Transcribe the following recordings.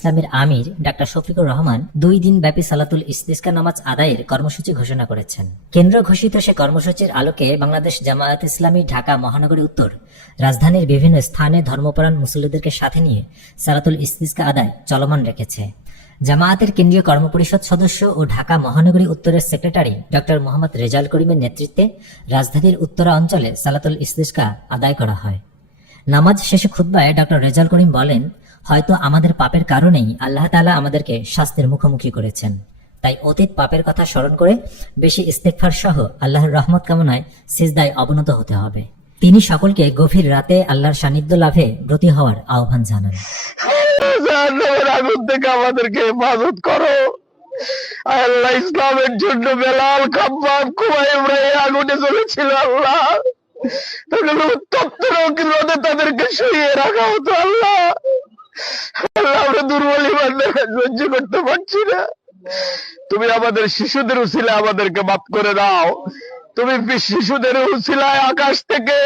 ইসলামের আমির ডাক্তার শফিকুর রহমান দুই দিন ব্যাপী সালাতুল ইস্তিস্কা নামাজ আদায়ের কর্মসূচি ঘোষণা করেছেন। কেন্দ্র ঘোষিত সে কর্মসূচির আলোকে বাংলাদেশ জামায়াত ইসলামী ঢাকা মহানগরী উত্তর, রাজধানীর বিভিন্ন স্থানে ধর্মপরায়ণ মুসল্লিদেরকে সাথে নিয়ে সালাতুল ইস্তিস্কা আদায় চলমান রেখেছে। জামায়াতের কেন্দ্রীয় কর্মপরিষদ সদস্য ও ঢাকা মহানগরী উত্তরের সেক্রেটারি ডক্টর মোহাম্মদ রেজাল করিমের নেতৃত্বে রাজধানীর উত্তরা অঞ্চলে সালাতুল ইস্তিস্কা আদায় করা হয়। নামাজ শেষে খুতবায় ডক্টর রেজাল করিম বলেন হয়তো আমাদের পাপের কারণেই আল্লাহ তাআলা আমাদেরকে শাস্তির মুখোমুখি করেছেন। তাই অতীত পাপের কথা স্মরণ করে বেশি ইস্তেকফার সহ আল্লাহর রহমত কামনায় সিজদায় অবনত হতে হবে। তিনি সকলকে গভীর রাতে আল্লাহর সান্নিধ্য লাভে ব্রতী হওয়ার আহ্বান জানান। আমাদেরকে হেফাজত করো। আল্লাহ ইসলামের জন্য বেলাল খাব্বাব কুমাই ইব্রাহিম আগুনে চলেছিল আল্লাহ। তাদেরকে শুয়ে রাখা হতো আল্লাহ। আমরা দুর্বল সহ্য করতে পারছি না। তুমি আমাদের শিশুদের উসিলা আমাদেরকে মাফ করে দাও। তুমি শিশুদের উসিলায় আকাশ থেকে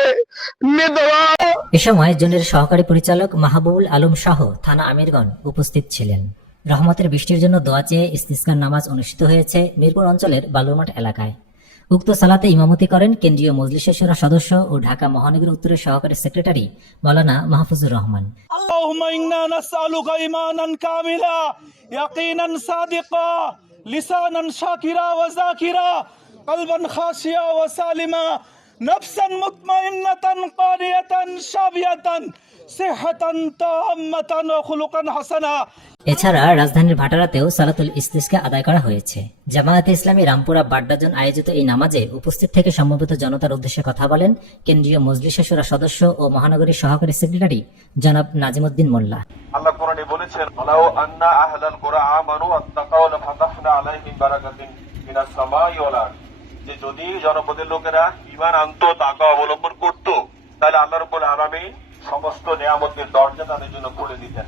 এ সময় জোনের সহকারী পরিচালক মাহবুবুল আলম সহ থানা আমিরগণ উপস্থিত ছিলেন। রহমতের বৃষ্টির জন্য দোয়া চেয়ে ইস্তিস্কার নামাজ অনুষ্ঠিত হয়েছে মিরপুর অঞ্চলের বালুরমাঠ এলাকায়। উক্ত সালাতে ইমামতি করেন কেন্দ্রীয় মজলিসের সুরা সদস্য ও ঢাকা মহানগর উত্তরের সহকারী সেক্রেটারি মৌলানা মাহফুজুর রহমান اللهم إنا نسألك إيمانا كاملا يقينا صادقا لسانا شاكرا وذاكرا قلبا خاشعا وسالما نفسا مطمئنة قانية شابية এছাড়া রাজধানীর ভাটারাতেও সালাতুল ইসলিসকে আদায় করা হয়েছে। জামায়াতে ইসলামী রামপুরা বাড্ডাজন আয়োজিত এই নামাজে উপস্থিত থেকে সম্ভবত জনতার উদ্দেশ্যে কথা বলেন কেন্দ্রীয় মজলিসের সদস্য ও মহানগরীর সহকারী সেক্রেটারি জনাব নাজিমুদ্দিন মোল্লা। আল্লাহ কোরআনে বলেছেন ওয়ালাউ আন্না আহলাল কুরআ আমানু আত্তাকাউ লাফাতাহনা আলাইহিম বারাকাতিন মিনাস সামাই ওয়াল আরদ। যে যদি জনপদের লোকেরা ইমান আনত তাকা অবলম্বন করত তাহলে আল্লাহর রাব্বুল আলামিন সমস্ত নিয়ামতের দরজা তাদের জন্য খুলে দিতেন।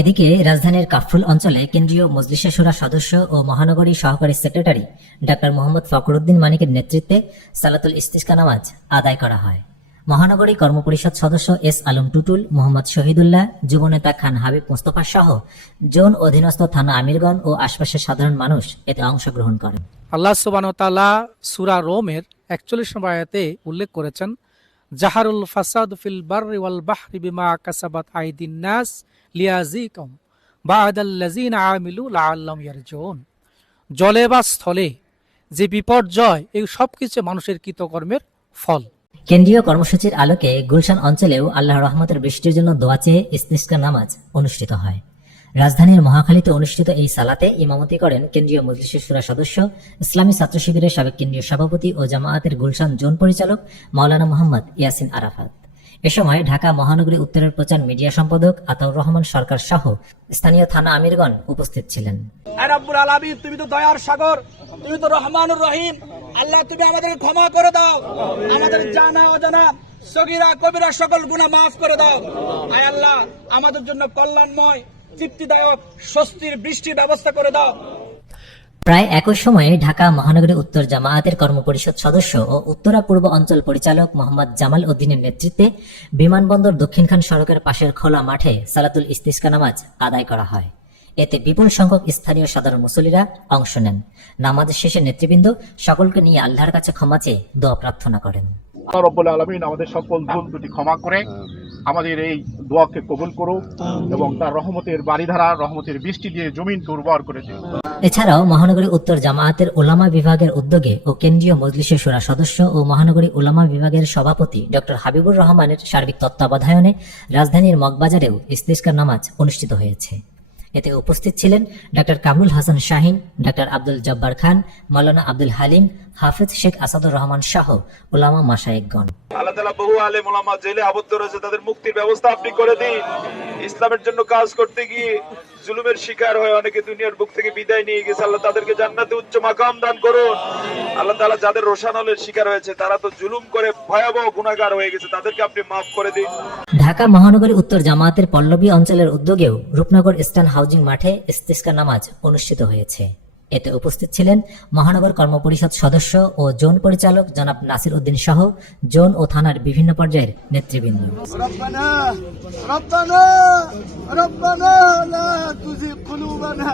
এদিকে রাজধানীর কাফরুল অঞ্চলে কেন্দ্রীয় মজলিসের সুরা সদস্য ও মহানগরী সহকারী সেক্রেটারি ডাক্তার মোহাম্মদ ফখরুদ্দিন মানিকের নেতৃত্বে সালাতুল ইস্তিস্কা নামাজ আদায় করা হয়। মহানগরী কর্মপরিষদ সদস্য এস আলম টুটুল মোহাম্মদ শহীদুল্লাহ যুবনেতা খান হাবিব মোস্তফা সহ জোন অধীনস্থ থানা আমিরগণ ও আশপাশের সাধারণ মানুষ এতে অংশগ্রহণ করেন। আল্লাহ সুবানতালা সুরা রোমের একচল্লিশ নম্বর আয়াতে উল্লেখ করেছেন জাহারুল ফাসাদ ফিল বাররি ওয়াল বাহরি বিমা কাসাবাত আইদিন নাস লিয়াজিকম বাদাল্লাযিন আমিলু লাআল্লাহুম ইয়ারজুন জলে বা স্থলে যে বিপর্যয়, এই সবকিছু মানুষের কৃতকর্মের ফল। কেন্দ্রীয় কর্মসূচির আলোকে গুলশান অঞ্চলেও আল্লাহ রহমতের বৃষ্টির জন্য দোয়া চেয়ে ইস্তিস্কা নামাজ অনুষ্ঠিত হয়। রাজধানীর মহাখালীতে অনুষ্ঠিত এই সালাতে ইমামতি করেন কেন্দ্রীয় মজলিসের সুরা সদস্য, ইসলামী ছাত্র শিবিরের সাবেক কেন্দ্রীয় সভাপতি ও জামায়াতের গুলশান জোন পরিচালক মাওলানা মোহাম্মদ ইয়াসিন আরাফাত। এ সময় ঢাকা মহানগরী উত্তরের প্রচার মিডিয়া সম্পাদক আতাউর রহমান সরকার সহ স্থানীয় থানা আমিরগণ উপস্থিত ছিলেন। তুমি তো দয়ার সাগর, তুমি তো রহমানুর রহিম। আল্লাহ, তুমি আমাদেরকে ক্ষমা করে দাও। আমাদের জানা অজানা সগিরা কবিরা সকল গুনাহ মাফ করে দাও। আয় আল্লাহ, আমাদের জন্য কল্যাণময় তৃপ্তিদায়ক স্বস্তির বৃষ্টির ব্যবস্থা করে দাও। প্রায় একই সময়ে ঢাকা মহানগরী উত্তর জামায়াতের কর্মপরিষদ সদস্য ও উত্তরা পূর্ব অঞ্চল পরিচালক মোহাম্মদ জামাল উদ্দিনের নেতৃত্বে বিমানবন্দর দক্ষিণখান সড়কের পাশের খোলা মাঠে সালাতুল ইস্তিস্কা নামাজ আদায় করা হয়। এতে বিপুল সংখ্যক স্থানীয় সাধারণ মুসল্লিরা অংশ নেন। নামাজ শেষে নেতৃবৃন্দ সকলকে নিয়ে আল্লাহর কাছে ক্ষমা চেয়ে দোয়া প্রার্থনা করেন। রব্বুল আলমিন আমাদের সকল ভুল দুটি ক্ষমা করে আমাদের এই দোয়াকে কবুল করো এবং তার রহমতের বাড়িধারা রহমতের বৃষ্টি দিয়ে জমিনকে উর্বর করে দিও এছাড়াও মহানগরী উত্তর জামায়াতের ওলামা বিভাগের উদ্যোগে ও কেন্দ্রীয় মজলিসের সুরা সদস্য ও মহানগরী ওলামা বিভাগের সভাপতি ডক্টর হাবিবুর রহমানের সার্বিক তত্ত্বাবধায়নে রাজধানীর মগবাজারেও ইস্তিস্কার নামাজ অনুষ্ঠিত হয়েছে। এতে উপস্থিত ছিলেন ডাক্তার কামরুল হাসান শাহিন, ডাক্তার আব্দুল জব্বার খান, মাওলানা আব্দুল হালিম, হাফিজ শেখ আসাদুর রহমান শাহ ওলামা মাসায়েকগণ আল্লাহ তালা বহু আলেম ওলামা জেলে আবদ্ধ রয়েছে, তাদের মুক্তির ব্যবস্থা আপনি করে দিন। ইসলামের জন্য কাজ করতে গিয়ে জুলুমের শিকার হয়ে অনেকে দুনিয়ার বুক থেকে বিদায় নিয়ে গেছে। আল্লাহ তাদেরকে জান্নাতে উচ্চ মাকাম দান করুন। আল্লাহ তাআলা যাদের রোশানলের শিকার হয়েছে তারা তো জুলুম করে ভয়াবহ গুণাগার হয়ে গেছে। তাদেরকে আপনি মাফ করে দিন। ঢাকা মহানগরী উত্তর জামায়াতের পল্লবী অঞ্চলের উদ্যোগেও রূপনগর ইস্টার্ন হাউজিং মাঠে ইস্তিস্কা নামাজ অনুষ্ঠিত হয়েছে। এতে উপস্থিত ছিলেন মহানগর কর্মপরিষদ সদস্য ও জোন পরিচালক জনাব নাসির উদ্দিন সহ জোন ও থানার বিভিন্ন পর্যায়ের নেতৃবৃন্দ। ربنا ربنا ربنا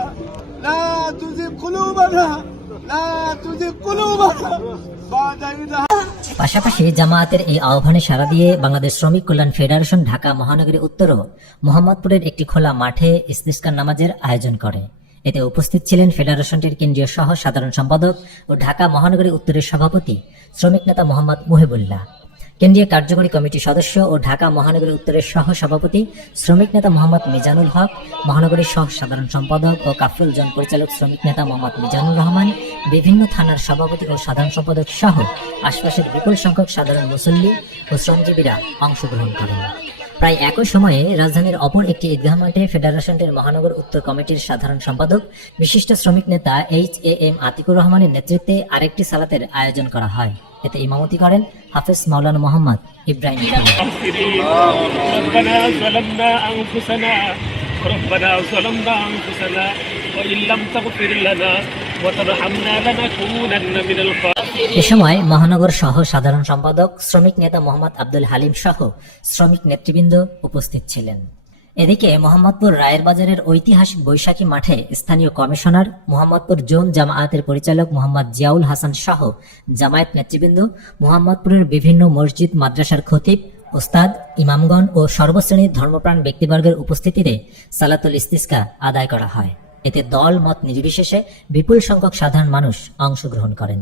لا تزغ تزغ قلوبنا لا تزغ قلوبنا بعد إذ পাশাপাশি জামায়াতের এই আহ্বানে সাড়া দিয়ে বাংলাদেশ শ্রমিক কল্যাণ ফেডারেশন ঢাকা মহানগরী উত্তরও মোহাম্মদপুরের একটি খোলা মাঠে ইস্তিস্কার নামাজের আয়োজন করে এতে উপস্থিত ছিলেন ফেডারেশনটির কেন্দ্রীয় সহ সাধারণ সম্পাদক ও ঢাকা মহানগরী উত্তরের সভাপতি শ্রমিক নেতা মোহাম্মদ মুহিবুল্লাহ কেন্দ্রীয় কার্যকরী কমিটির সদস্য ও ঢাকা মহানগরী উত্তরের সহ সভাপতি শ্রমিক নেতা মোহাম্মদ মিজানুল হক, মহানগরীর সহ সাধারণ সম্পাদক ও কাফরুল জন পরিচালক শ্রমিক নেতা মোহাম্মদ মিজানুর রহমান, বিভিন্ন থানার সভাপতি ও সাধারণ সম্পাদক সহ আশপাশের বিপুল সংখ্যক সাধারণ মুসল্লি ও শ্রমজীবীরা অংশগ্রহণ করেন। প্রায় একই সময়ে রাজধানীর অপর একটি ঈদগাহ মাঠে ফেডারেশনটির মহানগর উত্তর কমিটির সাধারণ সম্পাদক, বিশিষ্ট শ্রমিক নেতা এইচ এ এম আতিকুর রহমানের নেতৃত্বে আরেকটি সালাতের আয়োজন করা হয়। এতে ইমামতি করেন হাফেজ মাওলানা মোহাম্মদ ইব্রাহিম ইরানি। ربنا ظلمنا أنفسنا ربنا ظلمنا أنفسنا وإن لم تغفر لنا وترحمنا لنكونن من الخاسرين এ সময় মহানগর সহ সাধারণ সম্পাদক শ্রমিক নেতা মোহাম্মদ আব্দুল হালিম সহ শ্রমিক নেতৃবৃন্দ উপস্থিত ছিলেন এদিকে মোহাম্মদপুর রায়ের বাজারের ঐতিহাসিক বৈশাখী মাঠে স্থানীয় কমিশনার মোহাম্মদপুর জোন জামায়াতের পরিচালক মোহাম্মদ জিয়াউল হাসান সহ জামায়াত নেতৃবৃন্দ, মোহাম্মদপুরের বিভিন্ন মসজিদ, মাদ্রাসার খতিব, ওস্তাদ, ইমামগণ ও সর্বশ্রেণীর ধর্মপ্রাণ ব্যক্তিবর্গের উপস্থিতিতে সালাতুল ইস্তিস্কা আদায় করা হয়। এতে দল মত নির্বিশেষে বিপুল সংখ্যক সাধারণ মানুষ অংশগ্রহণ করেন।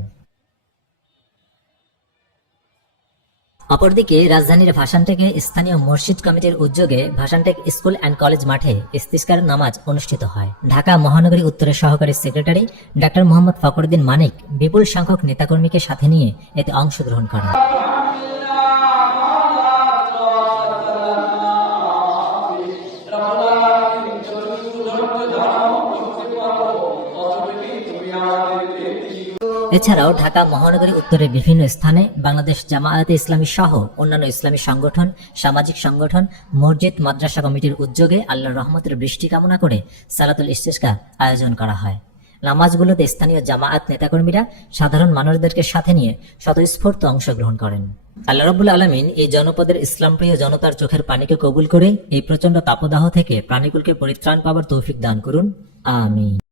অপরদিকে, রাজধানীর ভাষানটেকে স্থানীয় মসজিদ কমিটির উদ্যোগে ভাষানটেক স্কুল অ্যান্ড কলেজ মাঠে ইস্তিস্কার নামাজ অনুষ্ঠিত হয়। ঢাকা মহানগরী উত্তরের সহকারী সেক্রেটারি ডাক্তার মোহাম্মদ ফখরুদ্দিন মানিক বিপুল সংখ্যক নেতাকর্মীকে সাথে নিয়ে এতে অংশগ্রহণ করেন। এছাড়াও ঢাকা মহানগরী উত্তরের বিভিন্ন স্থানে বাংলাদেশ জামায়াতে ইসলামী সহ অন্যান্য ইসলামী সংগঠন, সামাজিক সংগঠন, মসজিদ, মাদ্রাসা কমিটির উদ্যোগে আল্লাহর রহমতের বৃষ্টি কামনা করে সালাতুল ইস্তিস্কা আয়োজন করা হয়। নামাজগুলোতে স্থানীয় জামায়াত নেতাকর্মীরা সাধারণ মানুষদেরকে সাথে নিয়ে স্বতঃস্ফূর্ত অংশগ্রহণ করেন। আল্লাহ রবুল আলমিন এই জনপদের ইসলামপ্রিয় জনতার চোখের পানিকে কবুল করে এই প্রচণ্ড তাপদাহ থেকে প্রাণীকুলকে পরিত্রাণ পাবার তৌফিক দান করুন। আমিন।